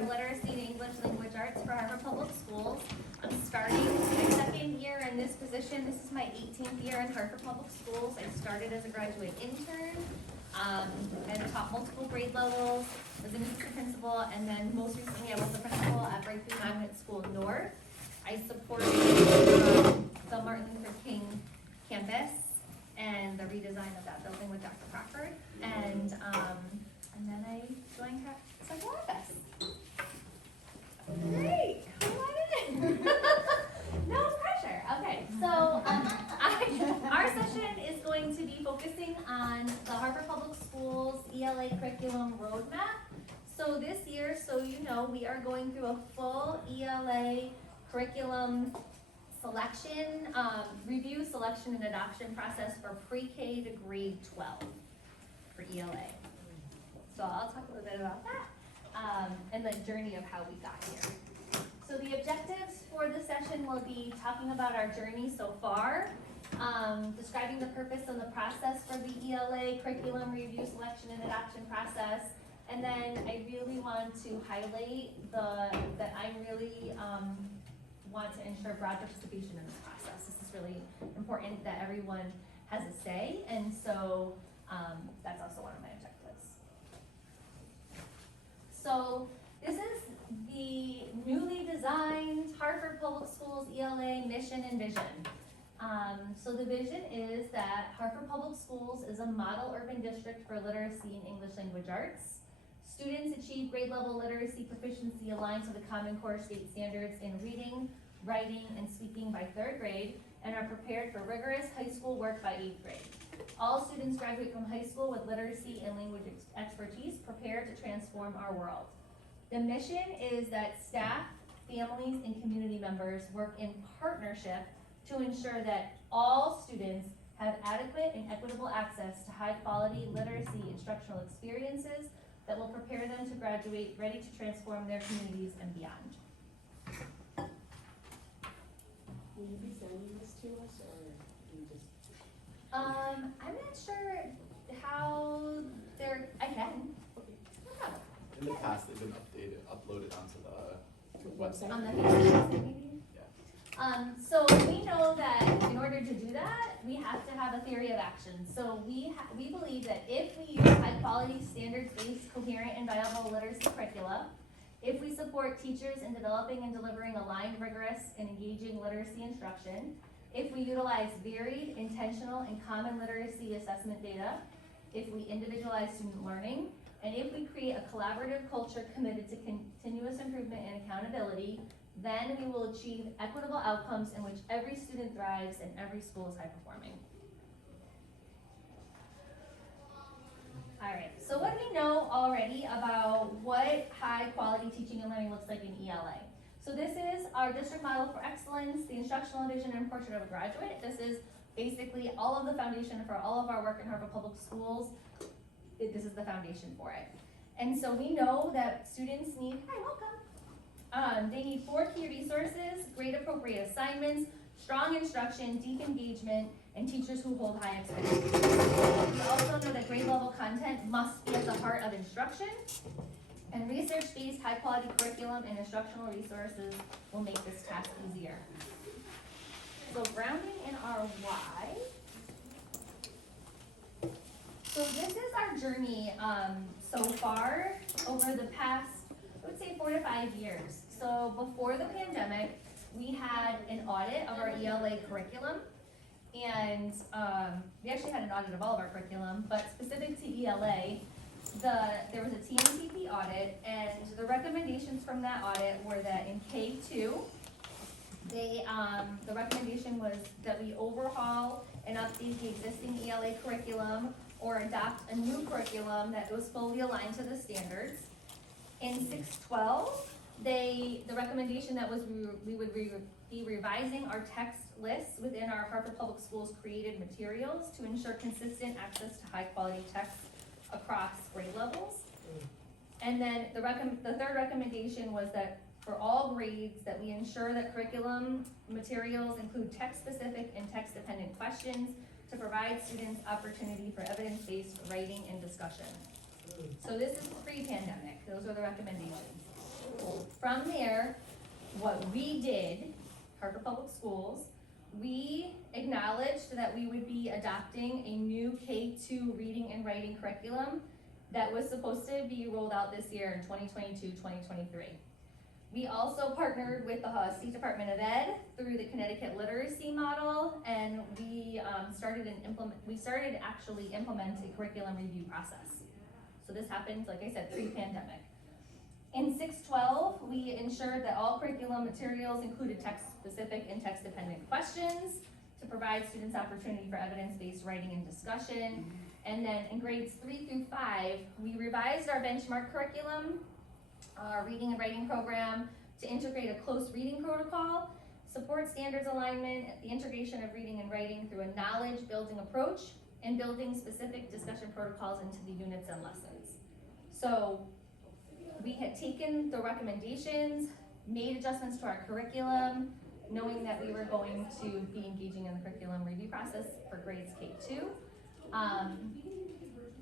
of Literacy and English Language Arts for Hartford Public Schools. I'm starting my second year in this position. This is my 18th year in Hartford Public Schools. I started as a graduate intern and taught multiple grade levels, was an assistant principal, and then most recently I was the principal at Breakthrough Magnet School North. I supported the Martin Luther King campus and the redesign of that building with Dr. Crawford, and then I joined Central Office. Great, come on in. No pressure. Okay, so our session is going to be focusing on the Hartford Public Schools ELA curriculum roadmap. So this year, so you know, we are going through a full ELA curriculum selection, review, selection, and adoption process for pre-K to grade 12 for ELA. So I'll talk a little bit about that and the journey of how we got here. So the objectives for this session will be talking about our journey so far, describing the purpose and the process for the ELA curriculum review, selection, and adoption process. And then I really want to highlight that I really want to ensure broad participation in this process. This is really important that everyone has a say, and so that's also one of my objectives. So this is the newly designed Hartford Public Schools ELA mission and vision. So the vision is that Hartford Public Schools is a model urban district for literacy and English language arts. Students achieve grade level literacy proficiency aligned to the Common Core state standards in reading, writing, and speaking by 3rd grade and are prepared for rigorous high school work by 8th grade. All students graduate from high school with literacy and language expertise prepared to transform our world. The mission is that staff, families, and community members work in partnership to ensure that all students have adequate and equitable access to high quality literacy instructional experiences that will prepare them to graduate ready to transform their communities and beyond. Will you be sending this to us, or you just? I'm not sure how I can. Okay. No problem. In the past, they've been uploaded onto the website. On the Facebook maybe? Yeah. So we know that in order to do that, we have to have a theory of action. So we believe that if we use high quality, standards-based, coherent, and viable literacy curricula, if we support teachers in developing and delivering aligned, rigorous, and engaging literacy instruction, if we utilize varied, intentional, and common literacy assessment data, if we individualize student learning, and if we create a collaborative culture committed to continuous improvement and accountability, then we will achieve equitable outcomes in which every student thrives and every school is high performing. All right, so what do we know already about what high quality teaching and learning looks like in ELA? So this is our district model for excellence, the instructional vision and portrait of a graduate. This is basically all of the foundation for all of our work in Hartford Public Schools. This is the foundation for it. And so we know that students need, hi, welcome. They need 4 key resources, grade appropriate assignments, strong instruction, deep engagement, and teachers who hold high expectations. We also know that grade level content must be at the heart of instruction, and research-based high quality curriculum and instructional resources will make this task easier. So grounding in our why. So this is our journey so far over the past, I would say 4 to 5 years. So before the pandemic, we had an audit of our ELA curriculum, and we actually had an audit of all of our curriculum, but specific to ELA, there was a Tmpp audit, and the recommendations from that audit were that in K2, the recommendation was that we overhaul and update the existing ELA curriculum or adopt a new curriculum that was fully aligned to the standards. In 612, the recommendation that was we would be revising our text lists within our Hartford Public Schools created materials to ensure consistent access to high quality text across grade levels. And then the 3rd recommendation was that for all grades that we ensure that curriculum materials include text-specific and text-dependent questions to provide students opportunity for evidence-based writing and discussion. So this is pre-pandemic, those are the recommendations. From there, what we did, Hartford Public Schools, we acknowledged that we would be adopting a new K-2 reading and writing curriculum that was supposed to be rolled out this year in 2022-2023. We also partnered with the State Department of Ed through the Connecticut Literacy Model, and we started actually implement a curriculum review process. So this happened, like I said, pre-pandemic. In 612, we ensured that all curriculum materials included text-specific and text-dependent questions to provide students opportunity for evidence-based writing and discussion. And then in grades 3 through 5, we revised our benchmark curriculum, our reading and writing program, to integrate a close reading protocol, support standards alignment, the integration of reading and writing through a knowledge building approach, and building specific discussion protocols into the units and lessons. So we had taken the recommendations, made adjustments to our curriculum, knowing that we were going to be engaging in the curriculum review process for grades K-2.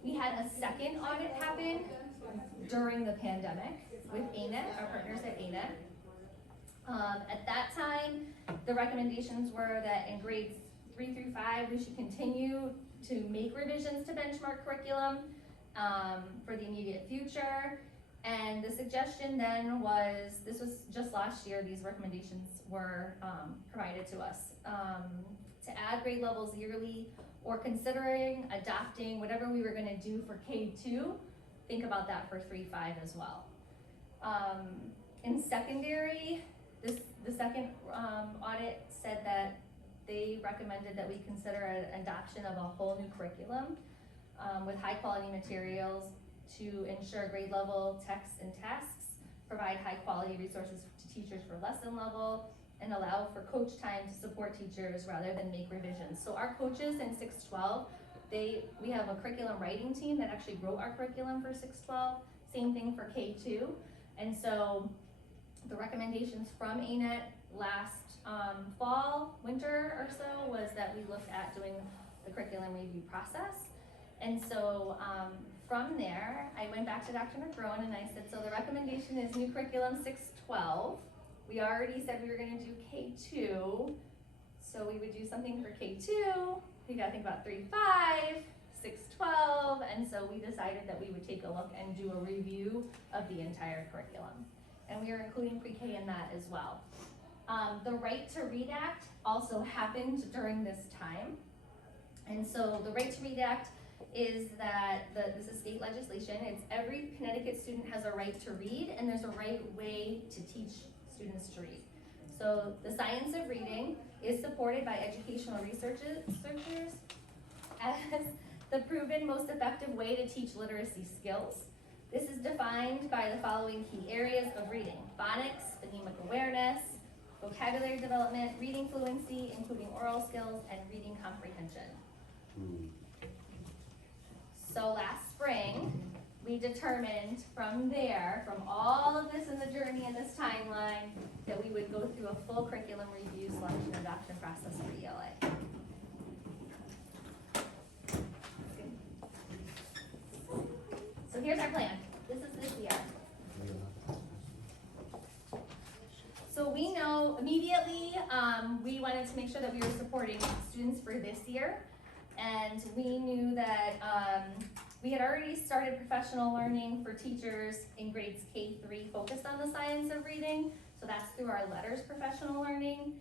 We had a second audit happen during the pandemic with ANET, our partners at ANET. At that time, the recommendations were that in grades 3 through 5, we should continue to make revisions to benchmark curriculum for the immediate future. And the suggestion then was, this was just last year, these recommendations were provided to us, to add grade levels yearly, or considering adopting whatever we were gonna do for K-2, think about that for 3-5 as well. In secondary, the second audit said that they recommended that we consider an adoption of a whole new curriculum with high quality materials to ensure grade level texts and tasks, provide high quality resources to teachers for lesson level, and allow for coach time to support teachers rather than make revisions. So our coaches in 612, we have a curriculum writing team that actually wrote our curriculum for 612, same thing for K2. And so the recommendations from ANET last winter or so, was that we looked at doing the curriculum review process. And so from there, I went back to Dr. McGrowan and I said, so the recommendation is new curriculum 612. We already said we were gonna do K2, so we would do something for K2. We gotta think about 3-5, 6-12, and so we decided that we would take a look and do a review of the entire curriculum. And we are including pre-K in that as well. The Right to Read Act also happened during this time. And so the Right to Read Act is that, this is state legislation, it's every Connecticut student has a right to read, and there's a right way to teach students to read. So the science of reading is supported by educational researchers as the proven most effective way to teach literacy skills. This is defined by the following key areas of reading: phonics, phonemic awareness, vocabulary development, reading fluency, including oral skills, and reading comprehension. So last spring, we determined from there, from all of this in the journey and this timeline, that we would go through a full curriculum review, selection, adoption process for ELA. So here's our plan. This is this year. So we know immediately, we wanted to make sure that we were supporting students for this year. And we knew that we had already started professional learning for teachers in grades K-3 focused on the science of reading. So that's through our letters professional learning.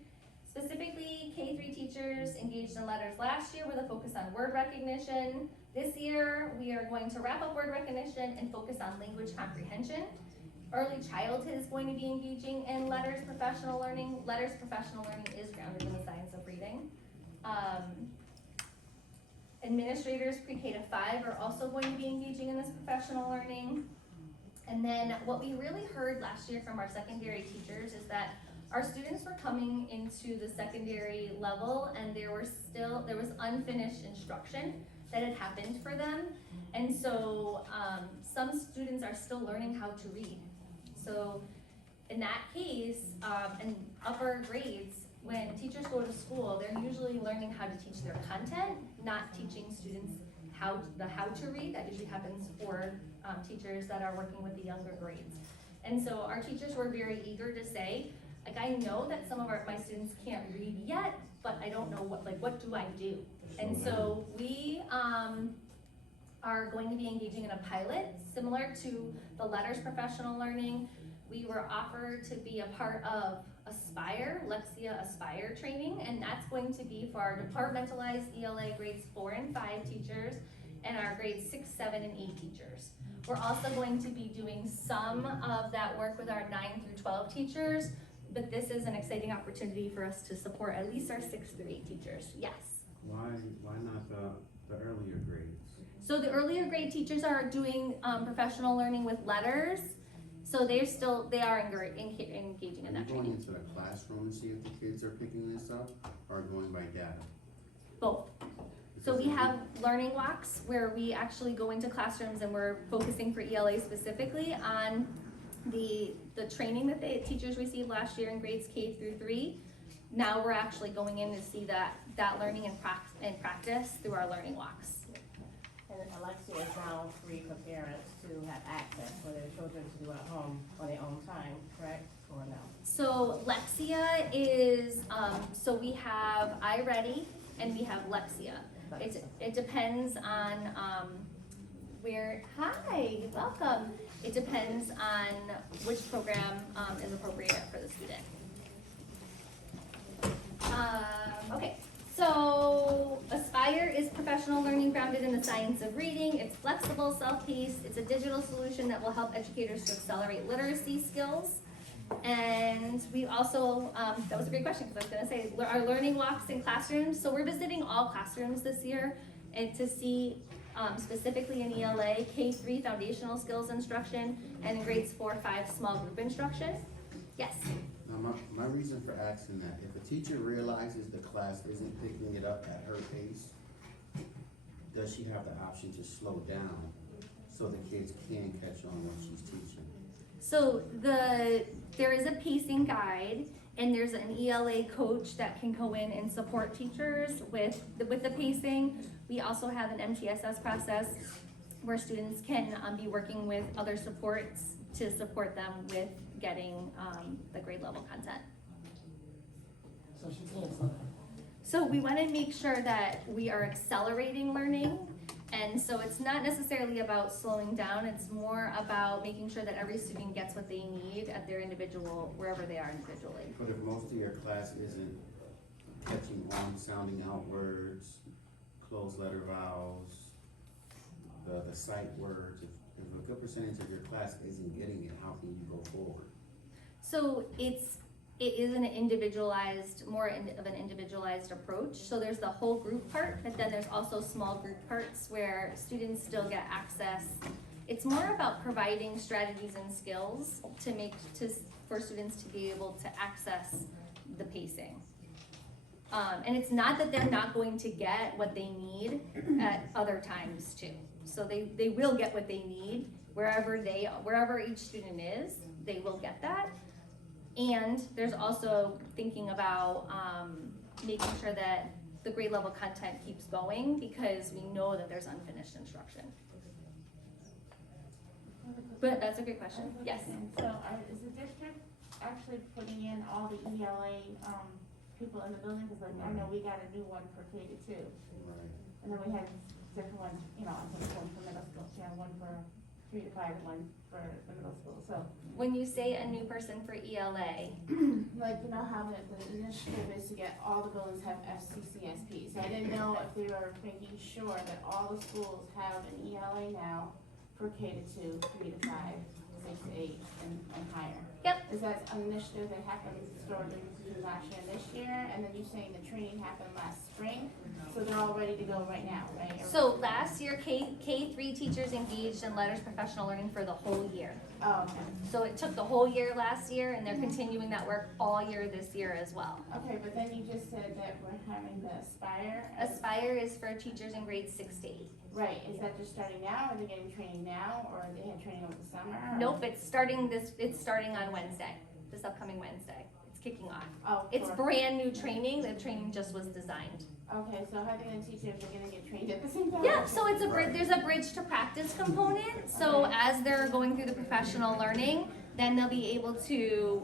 Specifically, K-3 teachers engaged in letters last year with a focus on word recognition. This year, we are going to wrap up word recognition and focus on language comprehension. Early childhood is going to be engaging in letters professional learning. Letters professional learning is grounded in the science of reading. Administrators pre-K to 5 are also going to be engaging in this professional learning. And then what we really heard last year from our secondary teachers is that our students were coming into the secondary level and there was unfinished instruction that had happened for them. And so some students are still learning how to read. So in that case, in upper grades, when teachers go to school, they're usually learning how to teach their content, not teaching students how to read. That usually happens for teachers that are working with the younger grades. And so our teachers were very eager to say, like, I know that some of my students can't read yet, but I don't know what do I do? And so we, are going to be engaging in a pilot similar to the letters professional learning. We were offered to be a part of Aspire, Lexia Aspire training, and that's going to be for our departmentalized ELA grades 4 and 5 teachers and our grades 6, 7, and 8 teachers. We're also going to be doing some of that work with our 9 through 12 teachers, but this is an exciting opportunity for us to support at least our 6 through 8 teachers. Yes. Why not the earlier grades? So the earlier grade teachers are doing professional learning with letters, so they are engaging in Are you that going training. into the classroom and see if the kids are picking this up, or going by data? Both. So we have learning walks where we actually go into classrooms and we're focusing for ELA specifically on the training that the teachers received last year in grades K through 3. Now we're actually going in to see that learning and practice through our learning walks. And Alexia is now free for parents to have access for their children to do at home on their own time, correct, or no? So Lexia is, so we have iReady and we have Lexia. It depends on where, hi, welcome. It depends on which program is appropriate for the student. Okay, so Aspire is professional learning grounded in the science of reading. It's flexible, self-paced. It's a digital solution that will help educators to accelerate literacy skills. And we also, that was a great question because I was gonna say, our learning walks in classrooms. So we're visiting all classrooms this year and to see specifically in ELA, K3 foundational skills instruction and in grades 4, 5 small group instruction. Yes. Now, my reason for asking that, if a teacher realizes the class isn't picking it up at her pace, does she have the option to slow down so the kids can catch on what she's teaching? So there is a pacing guide and there's an ELA coach that can go in and support teachers with the pacing. We also have an MTSS process where students can be working with other supports to support them with getting the grade level content. So she can't slow down. So we want to make sure that we are accelerating learning. And so it's not necessarily about slowing down, it's more about making sure that every student gets what they need at their individual, wherever they are individually. But if most of your class isn't catching on, sounding out words, closed letter vowels, the sight words, if a good percentage of your class isn't getting it, how can you go forward? So it is an individualized, more of an individualized approach. So there's the whole group part, but then there's also small group parts where students still get access. It's more about providing strategies and skills for students to be able to access the pacing. And it's not that they're not going to get what they need at other times too. So they will get what they need wherever each student is, they will get that. And there's also thinking about making sure that the grade level content keeps going because we know that there's unfinished instruction. But that's a great question. Yes. So is the district actually putting in all the ELA people in the building? Because like, I know we got a new one for K to 2. Right. And then we had different ones, I think one for middle school, she had one for 3 to 5, and one for the middle school. So When you say a new person for ELA, like, how the initiative is to get all the buildings have FCCSP. So I didn't know if they were making sure that all the schools have an ELA now for K to 2, 3 to 5, 6 to 8, and higher. Yep. Is that an initiative that happened started last year and this year? And then you're saying the training happened last spring? So they're all ready to go right now, right? so last year K3 teachers engaged in letters professional learning for the whole year. Oh, okay. So it took the whole year last year and they're continuing that work all year this year as well. Okay, but then you just said that we're having the Aspire. Aspire is for teachers in grades 6 to 8. Right, is that just starting now? Are they getting training now, or they had training over the summer? or- Nope, it's starting on Wednesday, this upcoming Wednesday. It's kicking off. Oh, It's for- brand new training, the training just was designed. Okay, so how are they gonna teach if they're gonna get trained at the same time? Yeah, so it's there's a bridge to practice component, so as they're going through the professional learning, then they'll be able to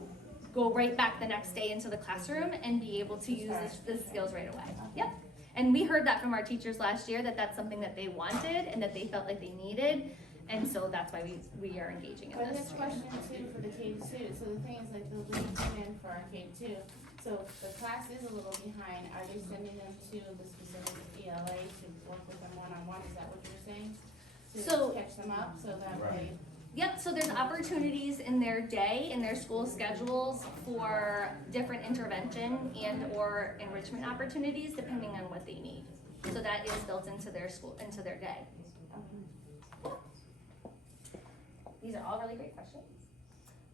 go right back the next day into the classroom and be able to use the skills right away. Yep. And we heard that from our teachers last year, that that's something that they wanted and that they felt like they needed. And so that's why we are engaging in But this. this question too for the K-2, so the thing is like the lead come in for our K-2, so the class is a little behind, are they sending them to the specific ELA to work with them one-on-one, is that what you're saying? So- To catch them up, so that way, Yep, so there's opportunities in their day, in their school schedules for different intervention and or enrichment opportunities depending on what they need. So that is built into their school, into their day. These are all really great questions.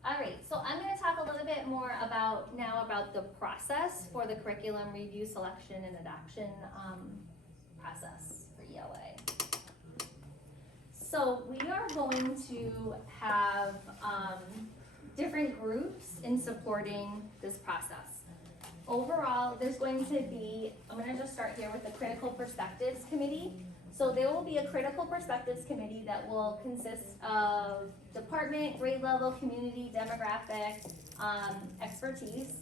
All right, so I'm gonna talk a little bit more about the process for the curriculum review, selection, and adoption process for ELA. So we are going to have different groups in supporting this process. Overall, there's going to be, I'm gonna just start here with the Critical Perspectives Committee. So there will be a Critical Perspectives Committee that will consist of department, grade level, community, demographic, expertise,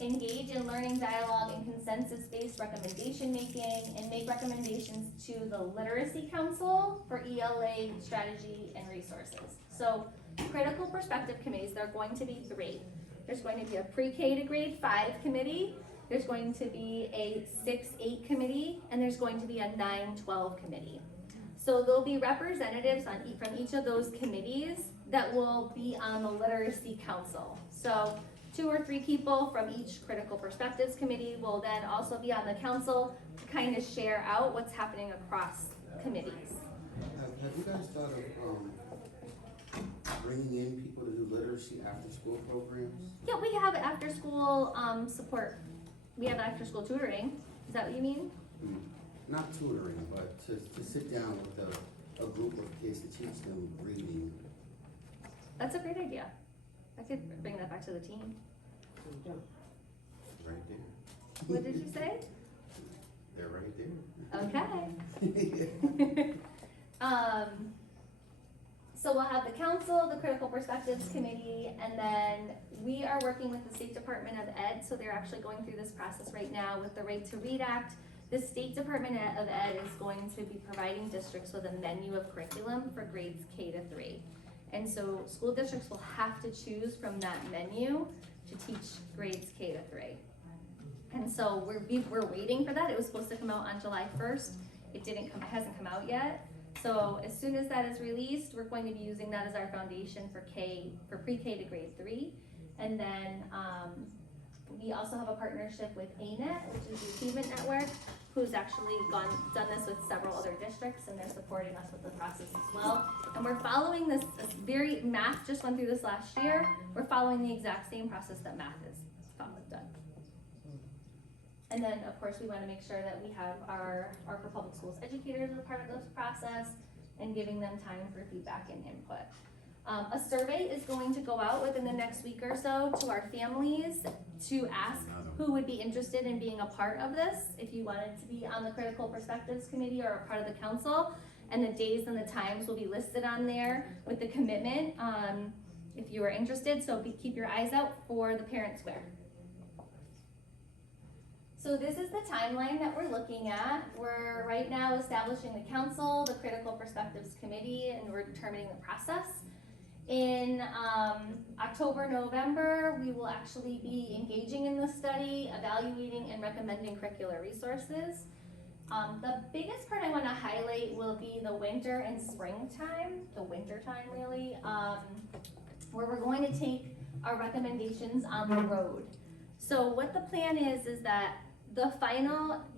engage in learning dialogue and consensus-based recommendation making, and make recommendations to the Literacy Council for ELA strategy and resources. So Critical Perspective Committees, there are going to be 3. There's going to be a pre-K to grade 5 committee, there's going to be a 6-8 committee, and there's going to be a 9-12 committee. So there'll be representatives from each of those committees that will be on the Literacy Council. So 2 or 3 people from each Critical Perspectives Committee will then also be on the council to kind of share out what's happening across committees. Have you guys thought of bringing in people to do literacy after-school programs? Yeah, we have after-school support. We have after-school tutoring. Is that what you mean? Not tutoring, but to sit down with a group of kids to teach them reading. That's a great idea. I could bring that back to the team. Right there. What did you say? They're right there. Okay. So we'll have the council, the Critical Perspectives Committee, and then we are working with the State Department of Ed, so they're actually going through this process right now with the Right to Read Act. The State Department of Ed is going to be providing districts with a menu of curriculum for grades K to 3. And so school districts will have to choose from that menu to teach grades K to 3. And so we're waiting for that. It was supposed to come out on July 1st. It hasn't come out yet. So as soon as that is released, we're going to be using that as our foundation for pre-K to grade 3. And then we also have a partnership with ANET, which is the Achievement Network, who's actually done this with several other districts, and they're supporting us with the process as well. And we're following this math just went through this last year. We're following the exact same process that math is done. And then, of course, we want to make sure that we have our Hartford Public Schools educators as a part of this process and giving them time for feedback and input. A survey is going to go out within the next week or so to our families to ask who would be interested in being a part of this, if you wanted to be on the Critical Perspectives Committee or a part of the council. And the days and the times will be listed on there with the commitment if you are interested. So keep your eyes out for the Parent Square. So this is the timeline that we're looking at. We're right now establishing the council, the Critical Perspectives Committee, and we're determining the process. In October, November, we will actually be engaging in the study, evaluating and recommending curricular resources. The biggest part I want to highlight will be the winter and springtime, really, where we're going to take our recommendations on the road. So what the plan is that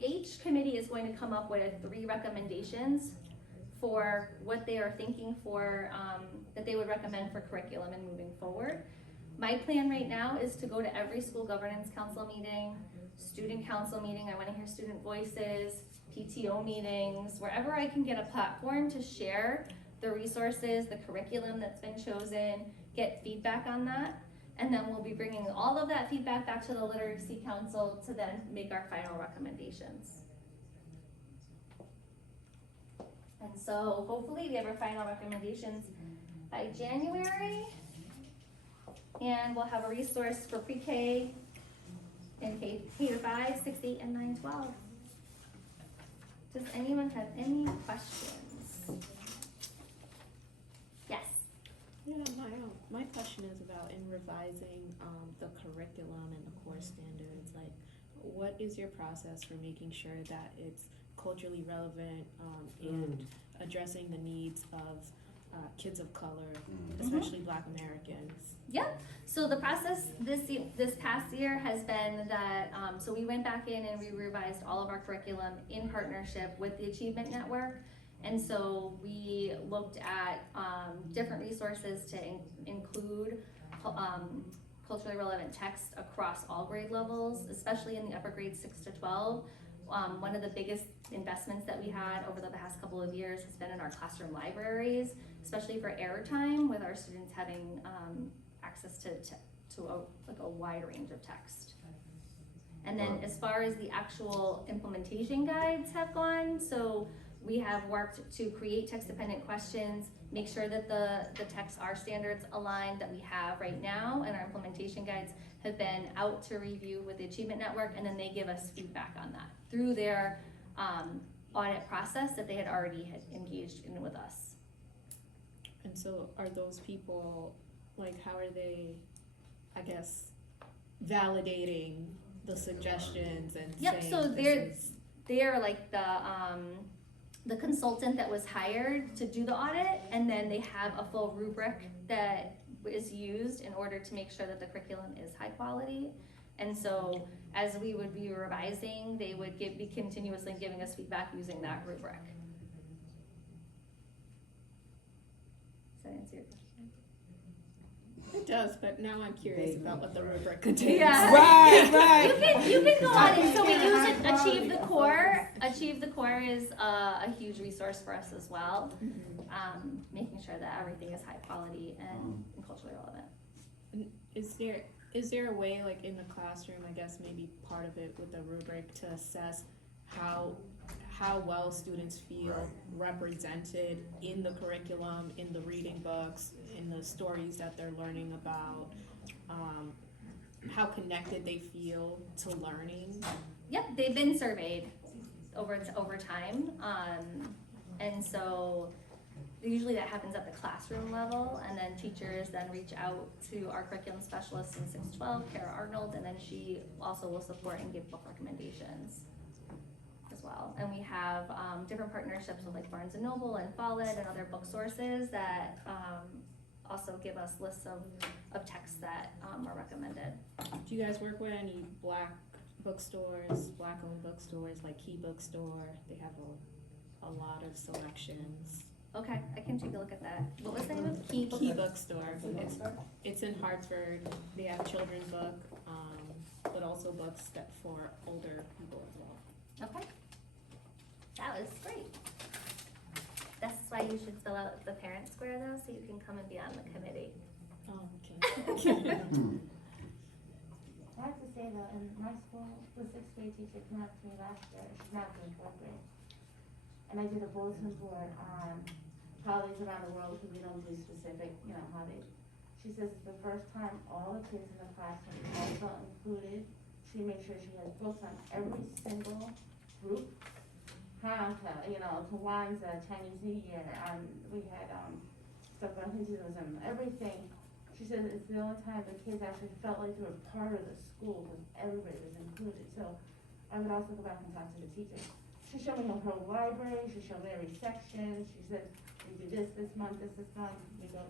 each committee is going to come up with 3 recommendations for what they are thinking for, that they would recommend for curriculum and moving forward. My plan right now is to go to every school governance council meeting, student council meeting, I want to hear student voices, PTO meetings, wherever I can get a platform to share the resources, the curriculum that's been chosen, get feedback on that. And then we'll be bringing all of that feedback back to the Literacy Council to then make our final recommendations. And so hopefully we have our final recommendations by January. and we'll have a resource for pre-K and K-5, 6, 8, and 9, 12. Does anyone have any questions? Yes. Yeah, my question is about in revising the curriculum and the course standards, like what is your process for making sure that it's culturally relevant and addressing the needs of kids of color, especially Black Americans? Yep. So the process this past year has been that, so we went back in and we revised all of our curriculum in partnership with the Achievement Network. And so we looked at different resources to include culturally relevant text across all grade levels, especially in the upper grades 6 to 12. One of the biggest investments that we had over the past couple of years has been in our classroom libraries, especially for error time, with our students having access to a wide range of text. And then as far as the actual implementation guides have gone, so we have worked to create text-dependent questions, make sure that the texts are standards aligned that we have right now, and our implementation guides have been out to review with the Achievement Network, and then they give us feedback on that through their audit process that they had already engaged in with us. And so are those people, like, how are they, I guess, validating the suggestions and Yep, saying so this is... they're like the consultant that was hired to do the audit, and then they have a full rubric that is used in order to make sure that the curriculum is high quality. And so as we would be revising, they would be continuously giving us feedback using that rubric. Does that answer your question? It does, but now I'm curious about what the rubric contains. Yeah. Right. You can go on it. So we use it, Achieve the Core. Achieve the Core is a huge resource for us as well. Making sure that everything is high quality and culturally relevant. And is there a way, like in the classroom, I guess maybe part of it with the rubric, to assess how well students feel represented in the curriculum, in the reading books, in the stories that they're learning about, how connected they feel to learning? Yep, they've been surveyed over time, and so usually that happens at the classroom level, and then teachers then reach out to our curriculum specialist in 612, Kara Arnold, and then she also will support and give book recommendations as well. And we have different partnerships with like Barnes & Noble and Follett and other book sources that also give us lists of texts that are recommended. Do you guys work with any Black bookstores, Black-owned bookstores, like Key Bookstore? They have a lot of selections. Okay, I can take a look at that. What was the name of Key Bookstore? It's in Hartford. They have children's book, but also books that for older people as well. Okay, that was great. That's why you should fill out the parent square though, so you can come and be on the committee. Oh, okay. I have to say though, in my school, the sixth grade teacher came up to me last year, she's now doing fourth grade. And I did a bulletin board on holidays around the world, because we don't do specific, holidays. She says it's the first time all the kids in the classroom also included. She makes sure she has books on every single group. Hanukkah, Kwanzaa, Chinese New Year, we had stuff on Hinduism, everything. She said it's the only time the kids actually felt like they were part of the school, because everybody was included. So I would also go back and talk to the teachers. She showed me her whole library, she showed me every section. She said, we do this month, this month, we go,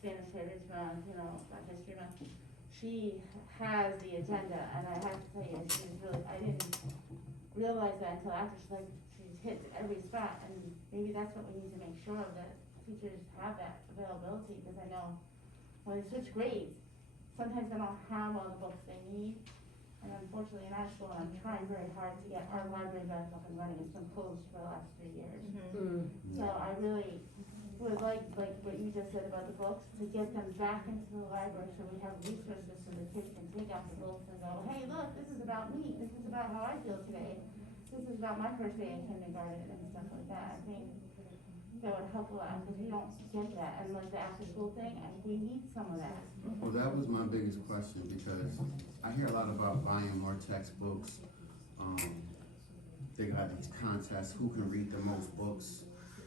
Spanish Heritage Month, Black History Month. She has the agenda, and I have to tell you, she's really, I didn't realize that until after. She hits every spot, and maybe that's what we need to make sure of, that teachers have that availability, because I know when they switch grades, sometimes they don't have all the books they need. And unfortunately in our school, I'm trying very hard to get our library back up and running. It's been closed for the last 3 years. So I really would like what you just said about the books, to get them back into the library so we have resources so the kids can take out the books and go, hey, look, this is about me. This is about how I feel today. This is about my first day in kindergarten and stuff like that. I think that would help a lot, because we don't get that, and like the after-school thing, and we need some of that. Well, that was my biggest question, because I hear a lot about buying more textbooks. They got these contests, who can read the most books.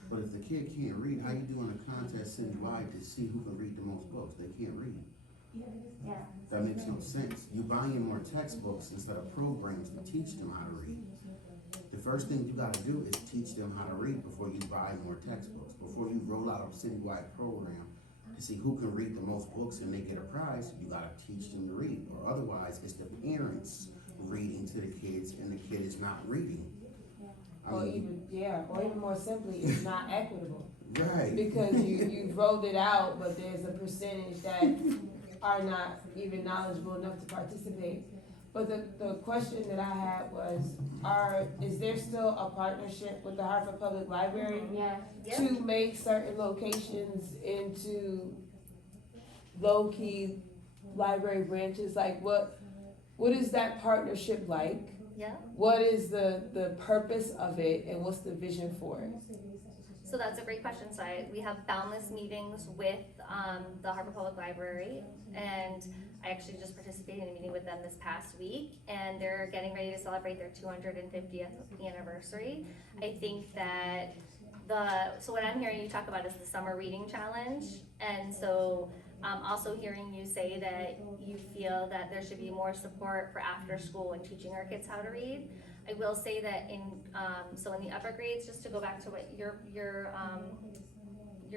But if the kid can't read, how you doing a contest citywide to see who can read the most books? They can't read. Yeah. That makes no sense. You buying more textbooks instead of programs to teach them how to read. The first thing you gotta do is teach them how to read before you buy more textbooks. Before you roll out a citywide program to see who can read the most books and they get a prize, you gotta teach them to read. Or otherwise, it's the parents reading to the kids and the kid is not reading. Or even more simply, it's not equitable. Right. Because you've rolled it out, but there's a percentage that are not even knowledgeable enough to participate. But the question that I had was, is there still a partnership with the Hartford Public Library Yeah. to make certain locations into low-key library branches? Like what is that partnership like? Yeah. What is the purpose of it, and what's the vision for it? So that's a great question. So we have boundless meetings with the Hartford Public Library, and I actually just participated in a meeting with them this past week, and they're getting ready to celebrate their 250th anniversary. I think that so what I'm hearing you talk about is the summer reading challenge, and so also hearing you say that you feel that there should be more support for after school and teaching our kids how to read. I will say that in the upper grades, just to go back to what you're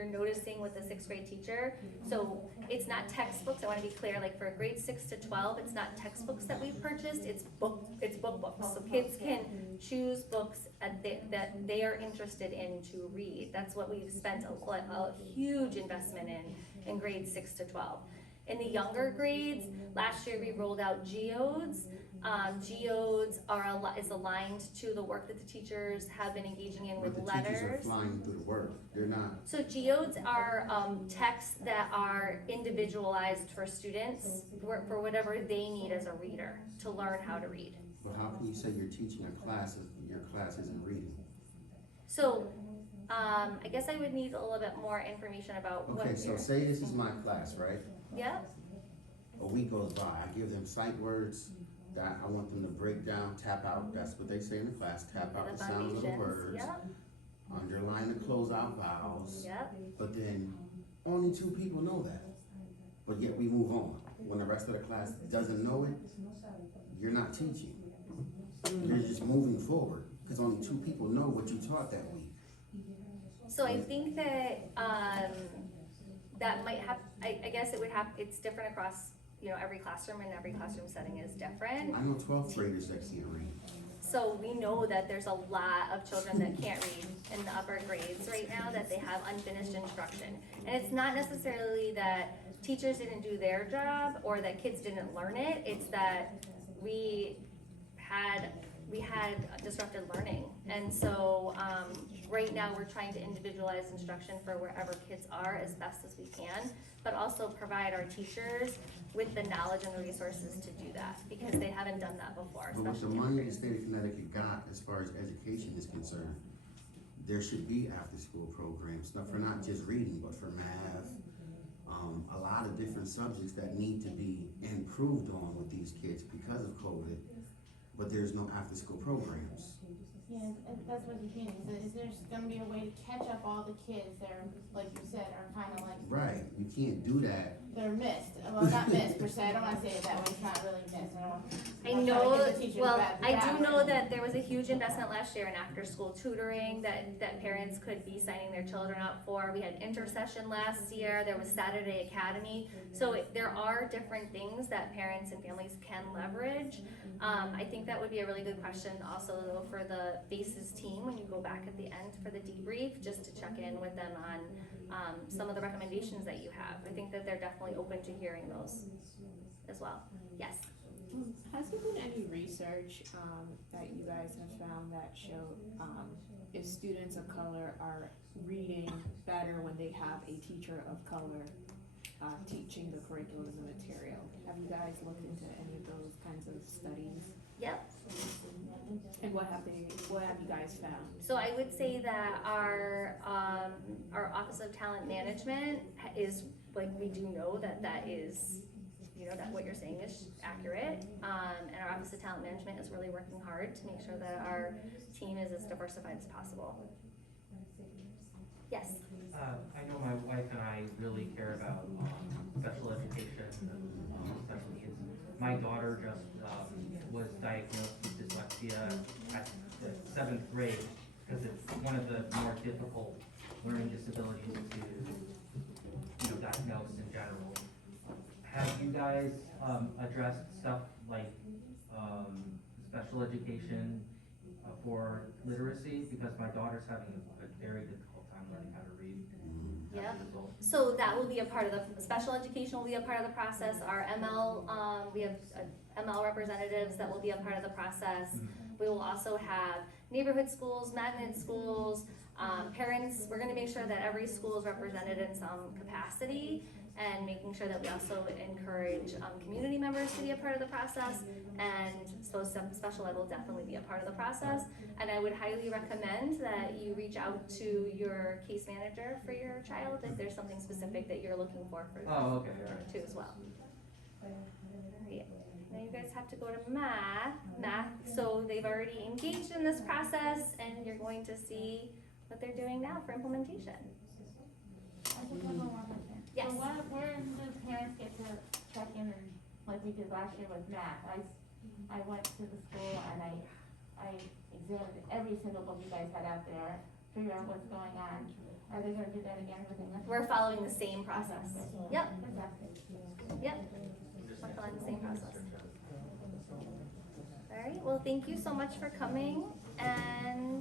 noticing with the 6th grade teacher. So it's not textbooks. I want to be clear. Like for grades 6 to 12, it's not textbooks that we've purchased. It's book books. So kids can choose books that they are interested in to read. That's what we've spent a huge investment in grades 6 to 12. In the younger grades, last year we rolled out geodes. Geodes is aligned to the work that the teachers have been engaging in with But the letters. teachers are flying through the work. They're not. So geodes are texts that are individualized for students for whatever they need as a reader to learn how to read. But how can you say you're teaching a class if your class isn't reading? So I guess I would need a little bit more information about what Okay, so say this is my class, right? Yeah. A week goes by, I give them sight words that I want them to break down, tap out, that's what they say in the class, tap out the sounds of the words, Yep. underline the closeout vowels, Yep. but then only 2 people know that. But yet we move on. When the rest of the class doesn't know it, you're not teaching. You're just moving forward, because only 2 people know what you taught that week. So I think that that might have. I guess it would have. It's different across every classroom, and every classroom setting is different. I know 12th graders that can't read. So we know that there's a lot of children that can't read in the upper grades right now, that they have unfinished instruction. And it's not necessarily that teachers didn't do their job or that kids didn't learn it. It's that we had disrupted learning. And so right now we're trying to individualize instruction for wherever kids are as best as we can, but also provide our teachers with the knowledge and the resources to do that, because they haven't done that before. But with the money the state of Connecticut got as far as education is concerned, there should be after-school programs, for not just reading, but for math, a lot of different subjects that need to be improved on with these kids because of COVID, but there's no after-school programs. Yeah, that's what you mean, is there's gonna be a way to catch up all the kids that are, like you said, are kinda like. Right, you can't do that. They're missed, well, not missed per se, I don't wanna say it that way, it's not really missed, I I'm know, trying to give the teachers well, that- I that do know word. that there was a huge investment last year in after-school tutoring that parents could be signing their children up for. We had intercession last year, there was Saturday Academy. So there are different things that parents and families can leverage. I think that would be a really good question also though for the BASES team when you go back at the end for the debrief, just to check in with them on some of the recommendations that you have. I think that they're definitely open to hearing those as well. Yes. Has there been any research that you guys have found that show if students of color are reading better when they have a teacher of color teaching the curriculum and the material? Have you guys looked into any of those kinds of studies? Yep. And what have you guys found? So I would say that our Office of Talent Management is, like, we do know that is, that what you're saying is accurate. And our Office of Talent Management is really working hard to make sure that our team is as diversified as possible. Yes? I know my wife and I really care about special education and special needs. My daughter just was diagnosed with dyslexia at the 7th grade because it's one of the more difficult learning disabilities to diagnose in general. Have you guys addressed stuff like special education for literacy? Because my daughter's having a very difficult time learning how to read. Yep. So that will be a part of the, special education will be a part of the process. Our ML, we have ML representatives that will be a part of the process. We will also have neighborhood schools, magnet schools, parents. We're gonna make sure that every school is represented in some capacity, and making sure that we also encourage community members to be a part of the process. And so some special ed will definitely be a part of the process. And I would highly recommend that you reach out to your case manager for your child if there's something specific that you're looking for Oh, okay, all right. too as well. Alright, now you guys have to go to math, so they've already engaged in this process and you're going to see what they're doing now for implementation. I just have one more question. Yes. So where do parents get to check in, and like we did last year with math? I went to the school and I examined every single book you guys had out there, figure out what's going on. Are they gonna do that again with English? We're following the same process. Yep, Fantastic. yep, we're following the same process. Alright, well, thank you so much for coming, and